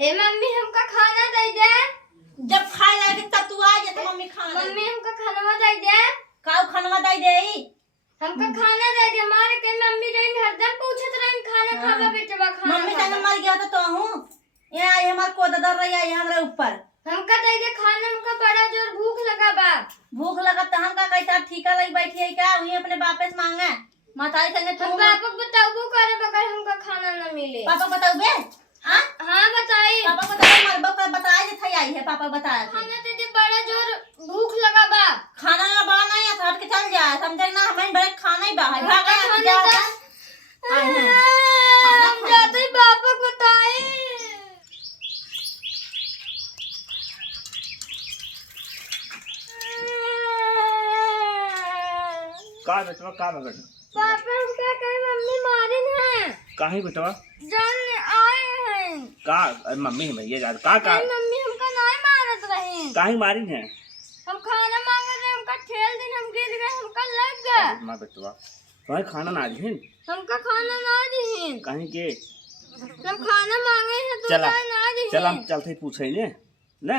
हे mummy हमका खाना दे दे। जब खाए लगे तब तू आ जा तो मम्मी खाना मम्मी हमका खाना दे दे। काऊ खाना दे देई हमका खाना दे दे। हमारे के मम्मी रही हरदम पूछत रही खाना खावा बेटवा खाना। मम्मी संग मर गया तो हूं यहाँ आई हमार को ददर रही आई हमरे ऊपर। हमका दे दे खाना। हमका बड़ा जोर भूख लगा बा। भूख लगा तो हमका कैसा ठीका लगी बैठी है क्या वही अपने बाप से मांगे मातारी संगे तू पापा बताओ करे बगैर हमका खाना न मिले। पापा बताओ बे। हां हां बताई। पापा बताओ मरबो का बताए जे थई आई है पापा बताए खाना दे दे बड़ा जोर भूख लगा बा। खाना ना बा नहीं है हट के चल जा समझे ना हमें बड़े खाना ही बा है भागा जा आए हैं हम जाते ही पापा बताए। का बेटवा का बेटा पापा हम क्या कहे मम्मी मारिन है। काहे बेटवा जान आए हैं का मम्मी है भैया यार का मम्मी हमका नहीं मारत रहे। काहे मारी है हम खाना मांग रहे हमका ठेल दिन हम गिर गए हमका लग गया। मां बेटवा तुम्हें खाना ना दी हमका खाना ना दी। काहे के हम खाना मांगे हैं तो चला ना दी। चल हम चलते पूछे ने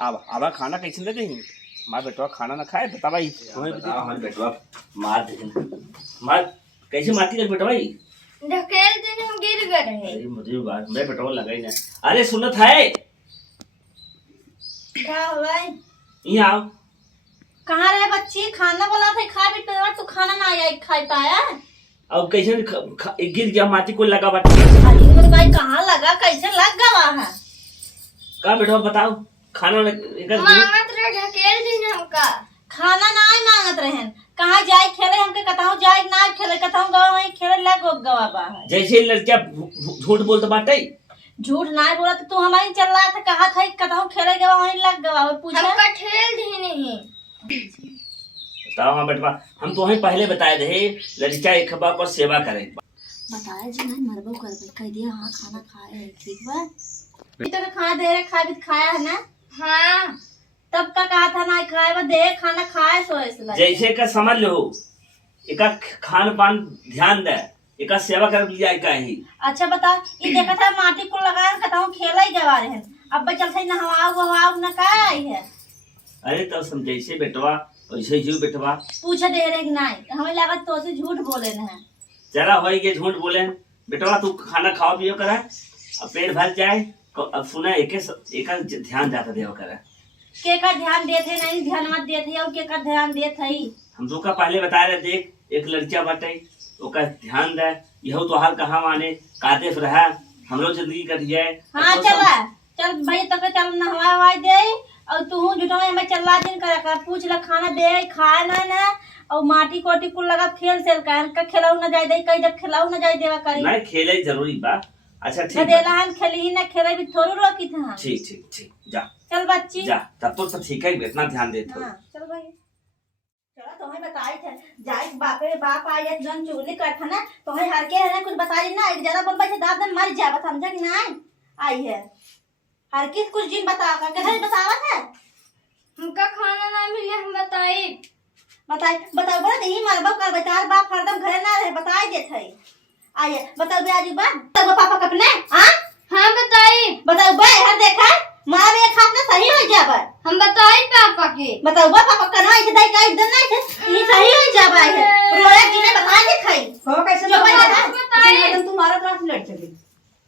अब खाना कैसे दे दही मां बेटवा खाना ना खाए बता भाई तुम्हें हमारे बेटवा मार दे मार कैसे मारती है बेटवा भाई ढकेल दिन हम गिर गए रहे। अरे मुझे बात मैं पेट्रोल लगा ही ना। अरे सुनत है क्या हुआ यहाँ आओ कहाँ रहे बच्ची खाना बोला था खा भी तो तू खाना ना आई खा पाया। अब कैसे गिर गया माटी को लगा बाटी अरे मेरे भाई कहाँ लगा कैसे लग गया है का बेटवा बताओ खाना मांगत रहे ढकेल दिन हमका खाना ना मांगत रहन कहाँ जाए खेले हमके कताऊ जाए ना खेले कताऊ गवा वहीं खेले लग गवा बा है। जैसे लड़कियां झूठ बोलते बाटे झूठ ना बोला तो तू हमारी चल रहा था कहा था कताऊ खेले गवा वहीं लग गवा और पूछा हमका ठेल दी नहीं। बताओ हाँ बेटवा हम तो वहीं पहले बताए थे लड़कियां एक बार पर सेवा करें बताया जी नहीं मरबो कर कह दिया हाँ खाना खाए ठीक बा तो खाना दे रहे खा भी खाया है ना। हाँ तब का कहा था ना खाए बा दे खाना खाए सो इसलिए जैसे का समझ लो एका खान पान ध्यान दे एका सेवा कर लिया का ही। अच्छा बता ये देखा था माटी को लगाया कताऊ खेला ही गवा रहे अब बचल से नहवाओ गवाओ न का आई है। अरे तब समझे बेटवा वैसे ही बेटवा पूछे दे रहे कि नहीं हमें लगा तो से झूठ बोले न है। जरा हो के झूठ बोले बेटवा तू खाना खाओ पियो करा अब पेट भर जाए अब सुना एक ध्यान जाता देव करा के का ध्यान देते नहीं ध्यान मत देते और के का ध्यान देते ही हम तो का पहले बता रहे देख एक लड़किया बाटे ओका ध्यान दे यहो तो हाल कहाँ माने कादेफ रहा हमरो जिंदगी कट जाए। हाँ चला चल भाई तक चल नहवा हवाई दे और तू झूठा में चला दिन कर पूछ ल खाना दे खाए ना ना और माटी कोटी कुल लगा खेल सेल का खिलाऊ न जाए दे कई जब खिलाऊ न जाए देवा करी नहीं खेले जरूरी बा। अच्छा ठीक देला हम खेली ही ना खेले भी थोड़ी रोकी था। ठीक ठीक ठीक जा चल बच्ची जा तब तो ठीक है इतना ध्यान देते हो। हाँ, चल भाई चलो तुम्हें बताई थे जाए बापे बाप आ जाए जन चुगली करता ना तुम्हें हर के है ना कुछ बताई ना एक ज्यादा बोल बच्चे दाद मर जाए समझा कि नहीं आई है हर किस कुछ दिन बता कर कैसे बतावत है हमका खाना ना मिले हम बताई बताओ बोला नहीं मरबो कर बेचार बाप हरदम घरे ना रहे बताई देत है आइए बताओ बे आजू बात तब पापा कपने हां हाँ बताई बताओ बे हर देखा मार एक हाथ में सही हो जाबे हम बताई पापा के बताओ बे पापा कना ऐसे दाई का एकदम नहीं ये सही हो जाबे है रोया जी ने बता दे खाई हो कैसे जो बताए तुम हमारा तरफ लड़ चली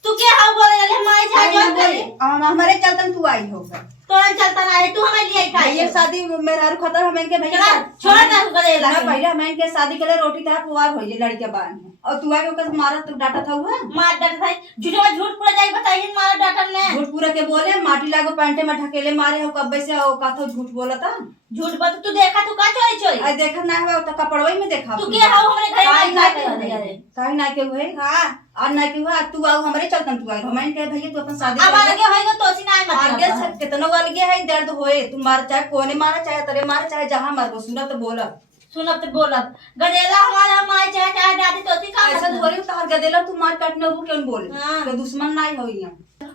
तू क्या हाउ बोले लगे हम आई जा जो करे हमारे चलतन तू आई होगा तो चलता ना तू हमें लिए खाई ये शादी मेरा खतर हमें के भैया छोड़ ना गलेला ना पहले हमें के शादी के लिए रोटी था पुआर होई लड़के बान और तू आके ओकर मारा तू डाटा था हुआ मार डर था झूठ पूरा जाई बताई मार डाटा ने झूठ पूरा के बोले माटी लागो पैंटे में ढकेले मारे हो कब्बे से ओ का तो झूठ बोला था झूठ बात तू देखा तू का चोरी चोरी आ देखा ना हुआ तो कपड़वई में देखा तू के हाउ हमरे घर में काहे ना के हुए हां और ना के हुआ तू आओ हमारे चलतन तू आई हमें के भैया तू अपन शादी अब आगे होएगा तो सी ना आगे मतलब से कितनो अलगे है दर्द होए तुम मार चाहे कोने मारा चाहे तरे मारा चाहे जहां मार सुना तो बोला सुनब तो बोलब गदेला हमारा माई चाहे चाहे दादी तो सी का ऐसा थोड़ी तोहर गदेला तू मार काटने वो क्यों बोले हाँ। तो दुश्मन नहीं होई है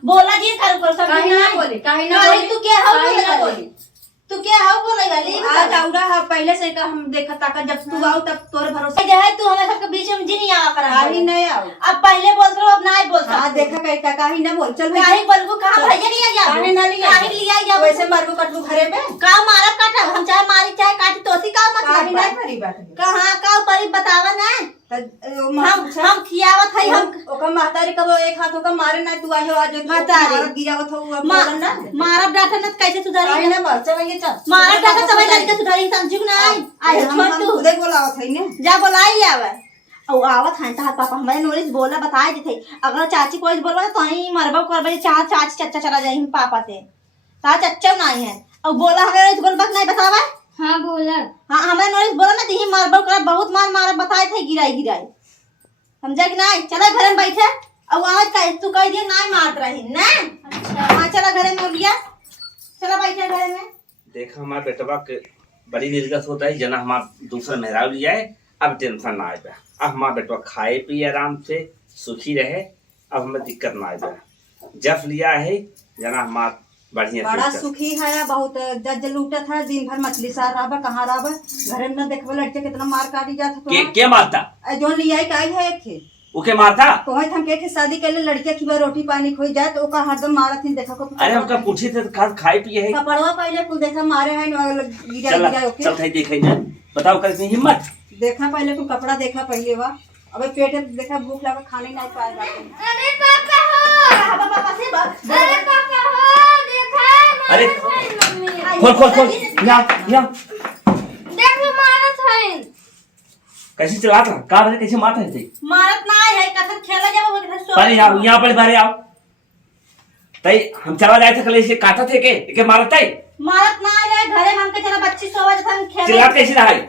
बोला जी कर सब काहे ना बोले काहे ना काहे बोले तू के हाउ काहे ना बोले बोले तू क्या हाउ बोले वाली आज औरा है पहले से का हम देखा ताका जब तू आओ तब तोरे भरोसे जो है तू हमें सबके बीच में जी नहीं आवा करा ही नहीं आओ। अब पहले बोलते रहो अब ना ही बोलता हाँ देखा कहीं का ही ना बोल चल काहे बोलबू कहां चल। भैया नहीं आ जा काहे ना लिया काहे लिया जा वैसे मरबू कटबू घरे पे का मारा काटा हम चाहे मारी चाहे काटी तोसी का काहे मतलब नहीं भरी बात कहां का परी बतावा ना हम हम खियावत है हम ओका महतारी कब एक हाथों का मारे ना तू आयो आज महतारी। गिरावत हो बोलन ना मारा डाटा न कैसे सुधारी काहे ना बोल चल ये चल मारा डाटा समझ तरीके सुधारी समझू ना आई छोड़ तू खुदे बोलावत है ने जा बोलाई आवे औ आवत है ता पापा हमारे नॉलेज बोला बताए देते अगर चाची कोई बोलबा तो ही मरबा करबे चाची चच्चा चला जाई पापा ते ता चच्चा नहीं है और बोला हमारे इस बोलबा नहीं बतावा हाँ बोला। हां हमारे नॉलेज बोला ना ती मरबा कर बहुत मार बताए थे गिराई समझा कि नहीं चला घर में बैठे और आज का तू कह दिए नहीं मार रही ना अच्छा हां चला घर में लिया चला बैठे घर में देखा हमारे बेटवा के बड़ी निर्गत होता है जना हमारा दूसरा मेहराब लिया है। अब टेंशन ना आए अब हमारा बेटवा खाए पिए आराम से सुखी रहे। अब हमें दिक्कत ना आए जब लिया है जना हमारा बढ़िया बड़ा सुखी है बहुत जज लूटत है दिन भर मछली सार रहा कहाँ रहा घरे में देखबो लड़के कितना मार काटी जाता के मारता जो लिया काई है एक थे ओके मारता तो हम के शादी के लिए लड़के की रोटी पानी खोई जाए तो ओका हरदम मारत ही देखा को अरे हमका पूछी थे खाए पिए है कपड़वा पहले कुल देखा मारे है गिरा गिरा ओके चल खाई देखे ना बताओ कर हिम्मत देखा पहले कुल कपड़ा देखा पहले वा अबे पेट देखा भूख लगा खाने नहीं पाएगा अरे पापा हो पापा से अरे पापा हो देखा अरे मम्मी खोल यहाँ देख लो मारा था कैसे चला था का बजे कैसे मारता है मारत ना है कथन खेला जब वो घर सो पर यहाँ पर बारे आओ तई हम चला जाए थे कल इसे काटा थे के मारता है मारत ना है घरे में हमके चला बच्ची सोवा जब हम खेले चिल्लात कैसे रहा है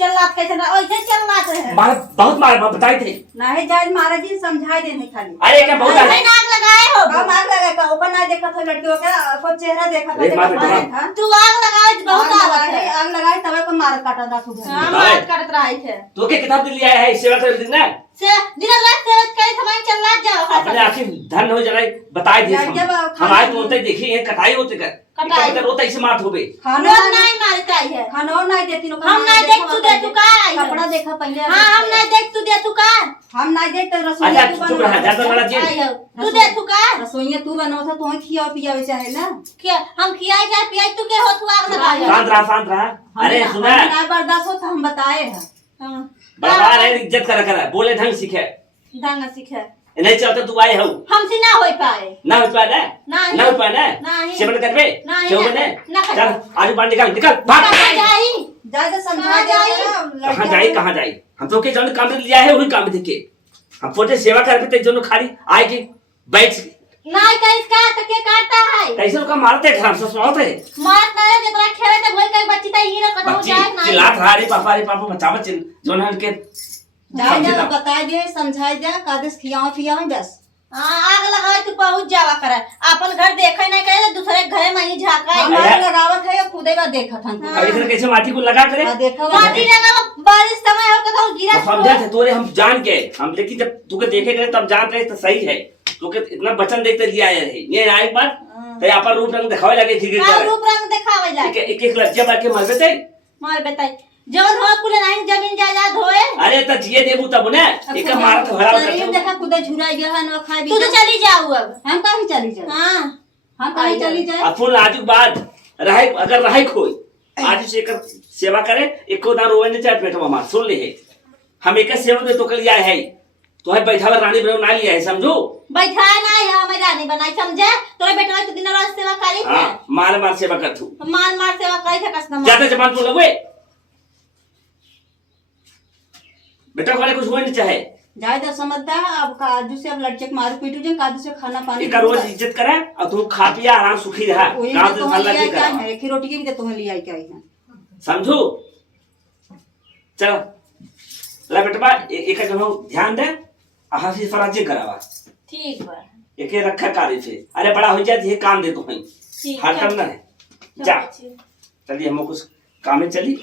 चल्लात कैसे ना ओइसे चल्लात है मार बहुत मार बताए थे नहीं जाज महाराज जी समझाई दे नहीं खाली अरे क्या बहुत नहीं नाक लगाए हो हम आग लगा का ओका ना देखा था लड़कियों का को चेहरा देखा था अरे मार देखा बेटा। था तू आग लगाए बहुत आवत है आग लगाई तब को मार काटा था तू हां बताए। मार करत रही थे तो के किताब लिया है सेवा कर दिन ना से दिन रात सेवत करे थमाई चल्लात जाओ अपने आखिर धन हो जलाई बताए दी यार, जब हम आज तो होते देखी है कटाई होते कर कटाई। कटाई होता इसे मार होबे खाना रोज नहीं मारता है खाना नहीं देती नो हम नहीं देख तू दे तू का कपड़ा देखा पहले हां हम नहीं देख तू दे तू का हम नहीं देख तो रसोई अच्छा चुप रहा ज्यादा बड़ा जी आई हो तू दे तू का रसोई तू बनाओ था तो खिया पिया चाहे ना क्या हम खियाई जाए पियाई तू के हो तू आग लगाए शांत रहा अरे सुना नहीं बर्दाश्त होता हम बताए हैं हां बड़ा है इज्जत कर बोले ढंग सीखे ढंग सीखे नहीं चलता तू आए हो हमसे ना हो पाए ना हो पाए नहीं। ना हो पाए नहीं। सेवन करबे नहीं, क्यों बने ना कर। चल आज बाहर निकल भाग कहाँ जाई ज्यादा समझा कहाँ जाई? कहाँ जाई हम तो के जौन काम लिया है वही काम देखे हम पोते सेवा करके ते जोनो खाली आए के बैठ नहीं कहीं का के काटता है कैसे का मारते घर से सुनाते है मारत ना है जितना खेले थे वही कहीं बच्ची ता हीरो कटो बच्ची जाए नहीं चिल्लात रहा रे पापा बचावा चिल जोन हन के जाए समझे जा ना। बता दे समझाई दे कादेश खियाओ पियाओ बस हाँ आग लगाए तू पहुंच जावा करे अपन घर देखे नहीं करे दूसरे घर में ही झाका है हमारे लगावत है या खुदे का देखा था अब इधर कैसे माटी को लगा करे देखा माटी लगा बारिश समय हो तो गिरा तो समझा थे तोरे हम जान के हम लेकिन जब तूके देखे गए तब जान रहे तो सही है तूके इतना वचन देखते लिया है ये आए बात तो यहाँ पर रूप रंग दिखावे लगे ठीक का है रूप रंग दिखावे ला एक लज्जा बार के मरबे थे मार बताई जवन हो कुल नहीं जमीन जायदाद होए अरे तो जिए देबू तब ने एक मारत भरा शरीर देखा खुदे झुरा गया है ना खाए तू तो चली जाऊ अब हम कहीं चली जाए हाँ हम कहीं चली जाए अपन आज बाद रहे अगर रहे खोई आज से एक सेवा करे एको दान रोवे नहीं चाहे पेट में मार सुन ले है हम एक सेवा दे तो कल आए है तो है बैठावर रानी बनो ना लिया है समझो बैठा नहीं है हमें रानी बनाई समझे तोरे बेटा के दिन रात सेवा करी थे हां मार सेवा कर तू मार सेवा करी थे कसम ज्यादा जमान तो लगवे बेटा वाले कुछ हो नहीं चाहे जाए तो समझता है अब काजू से अब लड़के मारू पीटू जाए काजू से खाना पानी एक रोज इज्जत करे और तू खा पिया आराम सुखी रहा वही गांव तो से तुम्हें हल्ला लिया नहीं क्या करा है एक ही रोटी की भी तो तुम्हें लिया क्या है समझो चलो ला बेटा एक जन ध्यान दे हाथी फराजी करावा ठीक बा एक रखा कार्य से अरे बड़ा हो जाए ये काम दे तो ठीक हर काम ना है जा चलिए हम कुछ काम में चली